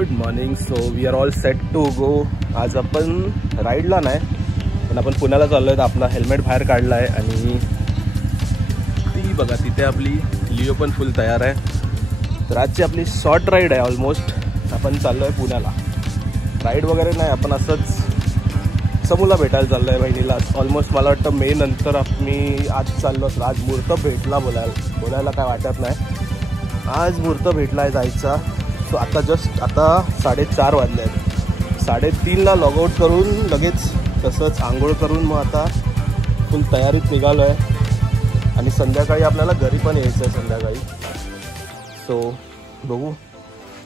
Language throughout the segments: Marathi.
Good morning. So we are all set to go. आज आपण राईडला नाही पण आपण पुण्याला चाललो आहे. आपला हेल्मेट बाहेर काढला आहे आणि ती बघा तिथे आपली लिओ पण फुल तयार आहे. तर आजची आपली शॉर्ट राईड आहे. ऑलमोस्ट आपण चाललो आहे पुण्याला. राईड वगैरे नाही, आपण असंच समूला भेटायला चाललो आहे बहिणीला. ऑलमोस्ट मला वाटतं मे नंतर मी आज चाललो असतो. आज मुहूर्त भेटला बोलायला काय वाटत नाही. आज मुहूर्त भेटला आहे जायचा. सो आता जस्ट 4:30 वाजले आहेत. 3:30ला लॉगआउट करून लगेच तसंच आंघोळ करून मग आता फुल तयारीत निघालो आहे आणि संध्याकाळी आपल्याला घरी पण यायचं आहे संध्याकाळी. सो बघू,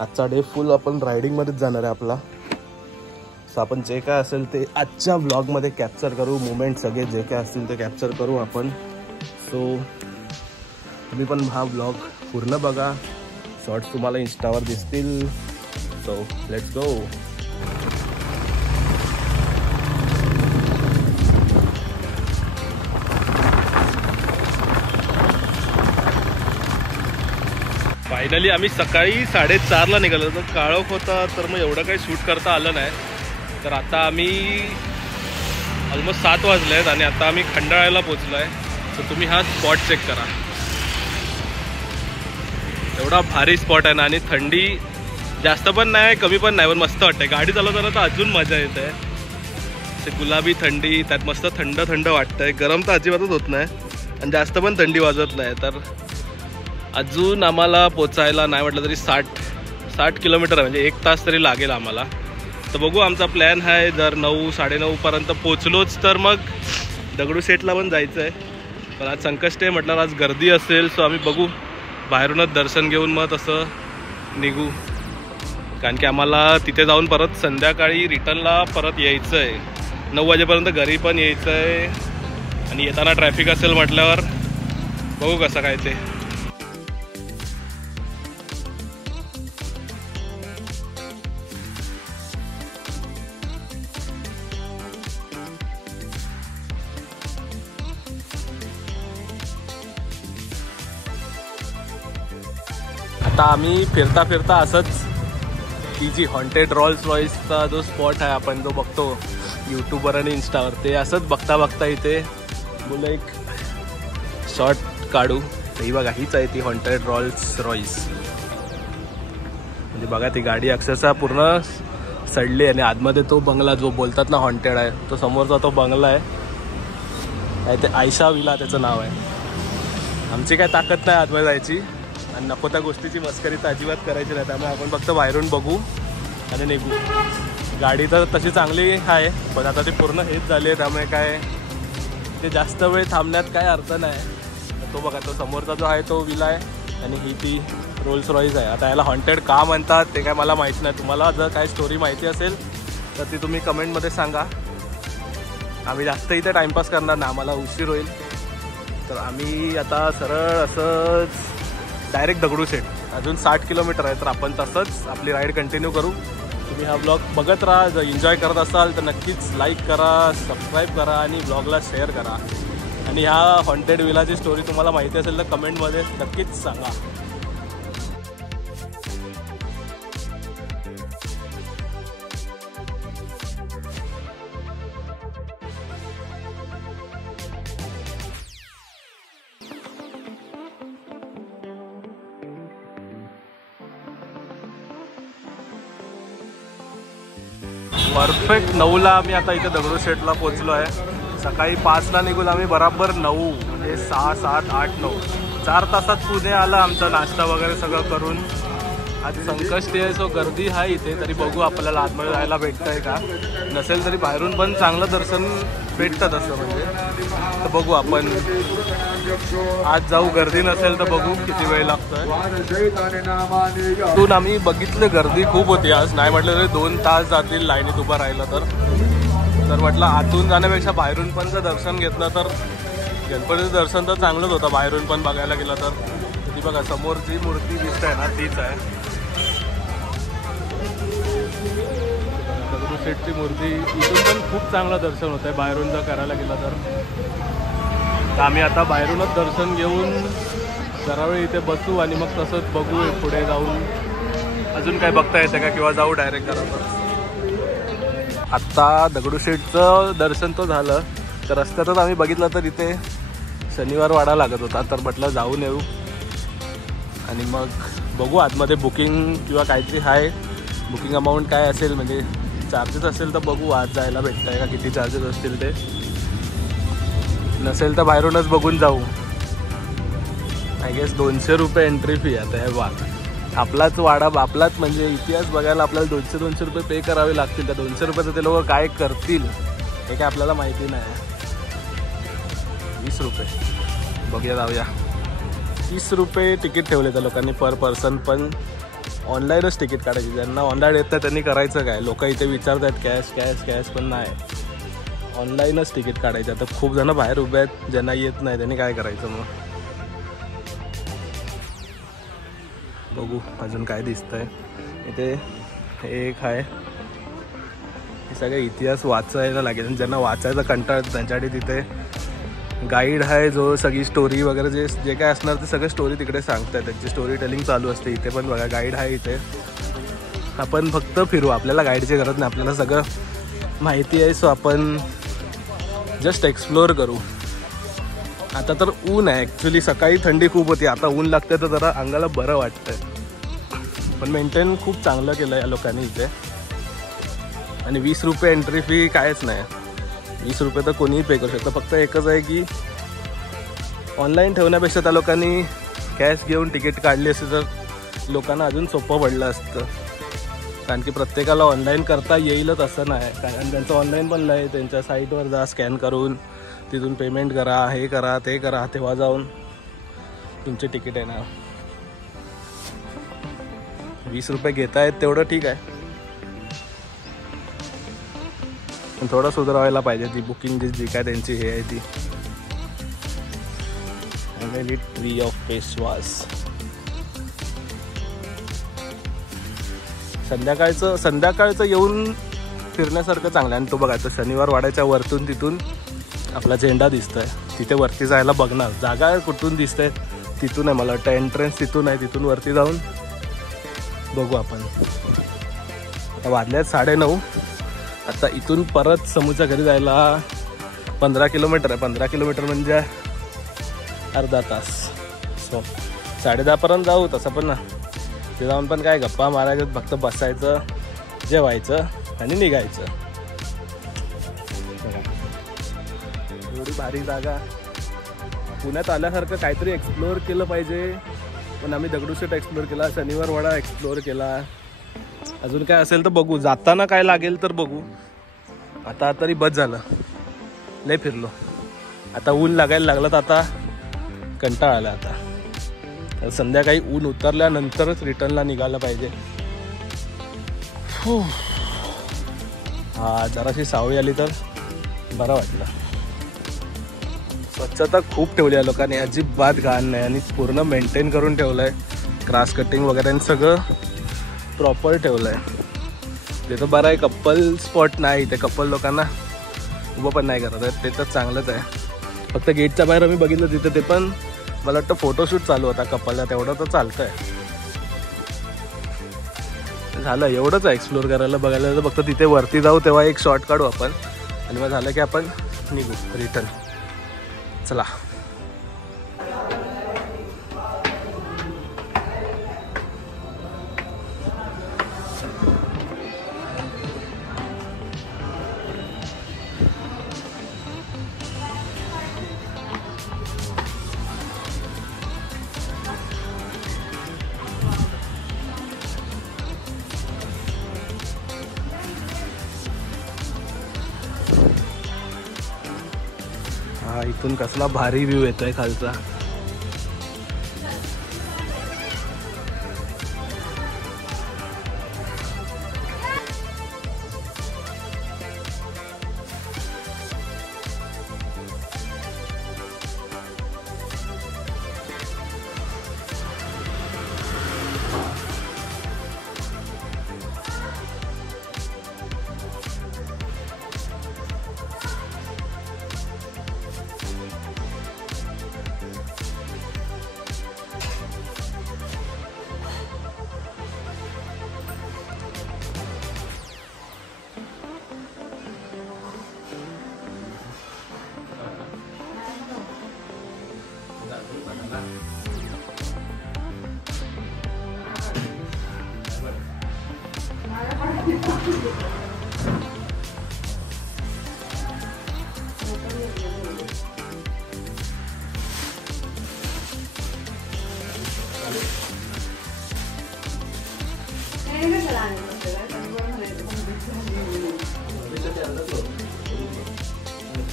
आजचा डे फुल आपण रायडिंगमध्येच जाणार आहे आपला. सो आपण जे काय असेल ते आजच्या व्लॉगमध्ये कॅप्चर करू. मुमेंट सगळे जे काय असतील ते कॅप्चर करू आपण. सो तुम्ही पण हा व्लॉग पूर्ण बघा. शॉर्ट्स तुम्हाला इंस्टावर दिसतील. So let's go. फायनली आम्ही सकाळी 4:30ला निघालो. तर काळोख होता तर मग एवढं काही शूट करता आलं नाही. तर आता आम्ही ऑलमोस्ट 7 वाजले आहेत आणि आता आम्ही खंडाळ्याला पोचलो आहे. तर तुम्ही हा स्पॉट चेक करा. एवढा भारी स्पॉट आहे ना आणि थंडी जास्त पण नाही कमी पण नाही, पण मस्त वाटतं. गाडी चालवताना तर अजून मजा येते. ते गुलाबी थंडी त्यात मस्त थंड थंड वाटतंय. गरम तर अजिबातच होत नाही आणि जास्त पण थंडी वाजत नाही. तर अजून आम्हाला पोचायला नाही म्हटलं तरी 60 किलोमीटर आहे, म्हणजे 1 तास तरी लागेल आम्हाला. तर बघू, आमचा प्लॅन आहे जर 9-9:30पर्यंत पोचलोच तर मग दगडूशेठला पण जायचं आहे. पण आज संकष्टी आहे म्हटलं, आज गर्दी असेल. सो आम्ही बघू बाहेरूनच दर्शन घेऊन मग तसं निघू. कारण की आम्हाला तिथे जाऊन परत संध्याकाळी रिटर्नला परत यायचं आहे. 9 वाजेपर्यंत घरी पण यायचं आहे आणि येताना ट्रॅफिक असेल म्हटल्यावर बघू कसं काय ते. आता आम्ही फिरता फिरता असंच ती जी हॉन्टेड रॉल्स रॉईसचा जो स्पॉट आहे आपण जो बघतो यूट्यूबवर आणि इंस्टावर, ते असंच बघता बघता इथे बोला एक शॉर्ट काढू. ही बघा, हीच आहे ती हॉन्टेड रॉल्स रॉईस. म्हणजे बघा ती गाडी अक्षरशः पूर्ण सडली आणि आतमध्ये तो बंगला जो बोलतात ना हॉन्टेड आहे, तो समोरचा तो बंगला आहे. ते आयशा विला त्याचं नाव आहे. आमची काय ताकद नाही आतमध्ये जायची आणि नको त्या गोष्टीची मस्करी तर अजिबात करायची नाही. त्यामुळे आपण फक्त बाहेरून बघू आणि निघू. गाडी तर तशी चांगली आहे पण आता ती पूर्ण हेच झाली आहे, त्यामुळे काय ते जास्त वेळ थांबण्यात काय अर्थ नाही. तो बघा, तो समोरचा जो आहे तो विला आहे आणि ही ती रोल्स रॉईस आहे. आता याला हॉन्टेड का म्हणतात ते काय मला माहीत नाही. तुम्हाला जर काय स्टोरी माहिती असेल तर ती तुम्ही कमेंटमध्ये सांगा. आम्ही जास्त इथे टाईमपास करणार नाही, आम्हाला उशीर होईल. तर आम्ही आता सरळ असंच डायरेक्ट दगडूशेठ. अजून 60 किलोमीटर आहे. तर आपण तसंच आपली राईड कंटिन्यू करू. तुम्ही हा ब्लॉग बघत राहा. जर एन्जॉय करत असाल तर नक्कीच लाईक करा, सबस्क्राईब करा आणि ब्लॉगला शेअर करा. आणि ह्या हॉन्टेड विलाची स्टोरी तुम्हाला माहिती असेल तर कमेंटमध्ये नक्कीच सांगा. परफेक्ट 9ला आम्ही आता इथे दगडूशेठला पोचलो आहे. सकाळी 5ला निघून आम्ही बराबर 9 म्हणजे 6, 7, 8, 9 4 तासात पुणे आला. आमचा नाश्ता वगैरे सगळं करून. आज संकष्टी आहे सो गर्दी आहे इथे. तरी बघू आपल्याला आतमध्ये जायला भेटतं आहे का. नसेल तरी बाहेरून पण चांगलं दर्शन भेटतं तसं म्हणजे. तर बघू आपण आज जाऊ. गर्दी नसेल तर बघू किती वेळ लागतोय. इथून आम्ही बघितलं गर्दी खूप होती आज. नाही म्हटलं तरी 2 तास जातील लाईनीत उभं राहिलं तर म्हटलं आतून जाण्यापेक्षा बाहेरून पण जर दर्शन घेतलं तर गणपतीचं दर्शन तर चांगलंच होतं बाहेरून पण बघायला गेलं तर. ती बघा समोर जी मूर्ती दिसत आहे ना तीच आहे दगडूशेठची मूर्ती. इथून पण खूप चांगलं दर्शन होतं आहे बाहेरून जर करायला गेलं तर. आम्ही आता बाहेरूनच दर्शन घेऊन जरा वेळ इथे बसू आणि मग तसंच बघू पुढे जाऊन अजून काय बघता येते का किंवा जाऊ डायरेक्ट घरावर? आत्ता दगडूशेठचं दर्शन तो झालं, तर रस्त्यातच आम्ही बघितलं तर इथे शनिवार वाडा लागत होता, तर म्हटलं जाऊन येऊ आणि मग बघू आतमध्ये बुकिंग किंवा काहीतरी आहे, बुकिंग अमाऊंट काय असेल म्हणजे चार्जेस असेल तर बघू आज जायला भेटत आहे का, किती चार्जेस असतील ते, नसेल तर बाहेरूनच बघून जाऊ. आय गेस 200 रुपये एंट्री फी. आता हे वाघ आपलाच वाडा, आपलाच म्हणजे इतिहास बघायला आपल्याला 200 रुपये पे करावे लागतील. त्या 200 रुपयाचं ते लोक काय करतील हे काय आपल्याला माहिती नाही. 20 रुपये बघूया, जाऊया. 30 रुपये तिकीट ठेवले त्या लोकांनी पर पर्सन, पण ऑनलाईनच तिकीट काढायची. ज्यांना ऑनलाईन येतं त्यांनी करायचं काय? लोक इथे विचारतात कॅश कॅश कॅश, पण नाही, ऑनलाईनच तिकीट काढायचं. आता खूप जण बाहेर उभे आहेत, ज्यांना येत नाही त्यांनी काय करायचं मग. बघू अजून काय दिसतंय इथे. एक आहे, हे सगळे इतिहास वाचायला लागेल. ज्यांना वाचायचा कंटाळ त्यांच्यासाठी तिथे गाईड आहे, जो सगळी स्टोरी वगैरे जे काय असणार ते सगळं स्टोरी तिकडे सांगतात. त्यांची स्टोरी टेलिंग चालू असते. इथे पण बघा गाईड आहे इथे. आपण फक्त फिरू, आपल्याला गाईडची गरज नाही, आपल्याला सगळं माहिती आहे. सो आपण जस्ट एक्सप्लोअर करू. आता तर ऊन आहे ॲक्च्युली, सकाळी थंडी खूप होती, आता ऊन लागतं तर जरा अंगाला बरं वाटतंय. पण मेंटेन खूप चांगलं केलं आहे या लोकांनी इथे. आणि 20 रुपये एंट्री फी कायच नाही. 20 रुपये तर कोणीही पे करू शकतं. फक्त एकच आहे की ऑनलाईन ठेवण्यापेक्षा त्या लोकांनी कॅश घेऊन तिकीट काढली असते तर लोकांना अजून सोपं पडलं असतं. कारण की प्रत्येकाला ऑनलाईन करता येईलच असं नाही. कारण त्यांचं ऑनलाईन पण आहे, त्यांच्या साईटवर जा, स्कॅन करून तिथून पेमेंट करा, हे करा ते करा, तेव्हा जाऊन तुमचे तिकीट येणार. 20 रुपये घेत आहेत तेवढं ठीक आहे, पण थोडं सुधारायला पाहिजे ती बुकिंग जी काय त्यांची हे आहे ती. Tree of face wash. संध्याकाळचं येऊन फिरण्यासारखं चांगलं आहे. आणि तो बघा, तो शनिवार वाड्याच्या वरतून तिथून आपला झेंडा दिसतोय. तिथे वरती जायला बघणार जागा कुठून दिसते, तिथून आहे मला वाटतं एंट्रन्स, तिथून आहे. तिथून वरती जाऊन बघू आपण. आता वाजल्यात 9:30. आता इथून परत समूच्या घरी जायला 15 किलोमीटर आहे. 15 किलोमीटर म्हणजे अर्धा तास. सो 10:30 जाऊ. तसं पण ना ते जाऊन पण काय गप्पा मारायचं, फक्त बसायचं, जेवायचं आणि निघायचं. एवढी भारी जागा. पुण्यात आल्यासारखं काहीतरी एक्सप्लोअर केलं पाहिजे. पण आम्ही दगडूशेठ एक्सप्लोअर केला, शनिवार वाडा एक्सप्लोअर केला. अजून काय असेल तर बघू, जाताना काय लागेल तर बघू. आता तरी बस झालं, लय फिरलो. आता ऊन लागायला लागलं तर आता कंटाळा आला. आता तर संध्याकाळी ऊन उतरल्यानंतरच रिटर्नला निघायला पाहिजे. हा जराशी सावळी आली तर बरं वाटलं. स्वच्छता खूप ठेवली आहे लोकांनी, अजिबात घाण नाही. आणि पूर्ण मेंटेन करून ठेवलं आहे. क्रास कटिंग वगैरे आणि सगळं प्रॉपर ठेवलं आहे. ते तर बरं आहे. कपल स्पॉट नाही, ते कपल लोकांना उभं पण नाही करत आहे, ते तर चांगलंच आहे. फक्त गेटच्या बाहेर आम्ही बघितलं तिथं, ते पण मला वाटतं फोटोशूट चालू होता कपलला, तेवढं तर चालतं आहे. झालं एवढंच आहे एक्सप्लोअर करायला, बघायला. तर फक्त तिथे वरती जाऊ, तेव्हा एक शॉट काढू आपण आणि मग झालं की आपण निघू रिटर्न. चला. हा इथून कसला भारी व्ह्यू येतोय खालचा.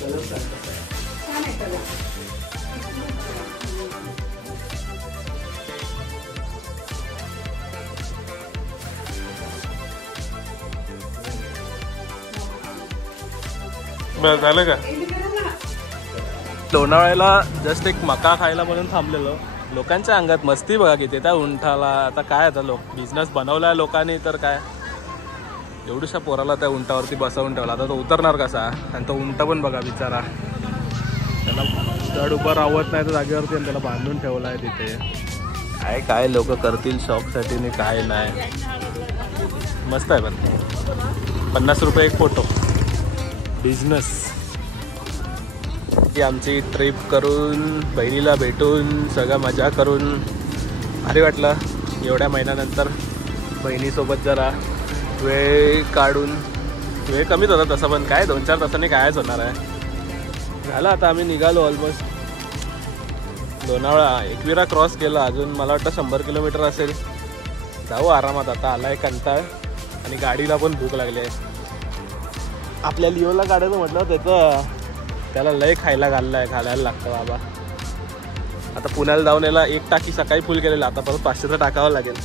छान आहे कलर. बरं झालं का? लोणावळ्याला जस्ट एक मका खायला म्हणून थांबलेलो. लोकांच्या अंगात मस्ती बघा किती त्या उंटाला. आता काय आता लोक बिझनेस बनवला लोकांनी तर काय एवढ्याशा पोराला त्या उंटावरती बसवून ठेवला. आता तो उतरणार कसा? आणि तो उंट पण बघा बिचारा, त्याला चढ उभं राहत नाही तर जागेवरती आणि त्याला बांधून ठेवला आहे तिथे. काय काय लोक करतील शॉपसाठी आणि काय नाही. मस्त आहे पण 50 रुपये एक फोटो. बिझनेस की आमची ट्रिप करून बहिणीला भेटून सगळं मजा करून भारी वाटलं. एवढ्या महिन्यानंतर बहिणीसोबत जरा वेळ काढून, वेळ कमीच होता तसं पण काय 2-4 तासांनी कायच होणार आहे. झालं आता आम्ही निघालो ऑलमोस्ट. लोणावळा एकविरा क्रॉस केला. अजून मला वाटतं 100 किलोमीटर असेल. जाऊ आरामात. आता आला आहे कंटाळ आणि गाडीला पण भूक लागली आहे. आपल्या लिओला काढायचं म्हटलं त्याला लय खायला घालायला लागतं बाबा. आता पुण्याला जाऊन याला 1 टाकी सकाळी फुल केलेला, आता परत 500चं टाकावं लागेल.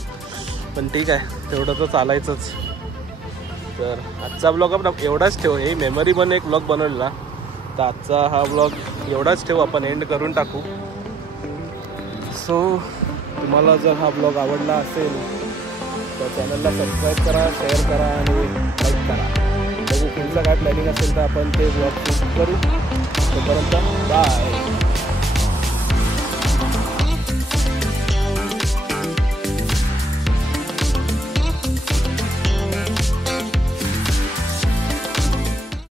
पण ठीक आहे, तेवढं तर चालायचंच. तर आजचा ब्लॉग आपण एवढाच ठेवू. हे मेमरी पण एक ब्लॉग बनवलेला, तर आजचा हा ब्लॉग एवढाच ठेवू. आपण एंड करून टाकू. सो तुम्हाला जर हा ब्लॉग आवडला असेल तर चॅनलला सबस्क्राईब करा, शेअर करा आणि लाईक करा. बघू पुढचं काय प्लॅनिंग असेल तर आपण ते ब्लॉग शूट करू. तोपर्यंत बाय.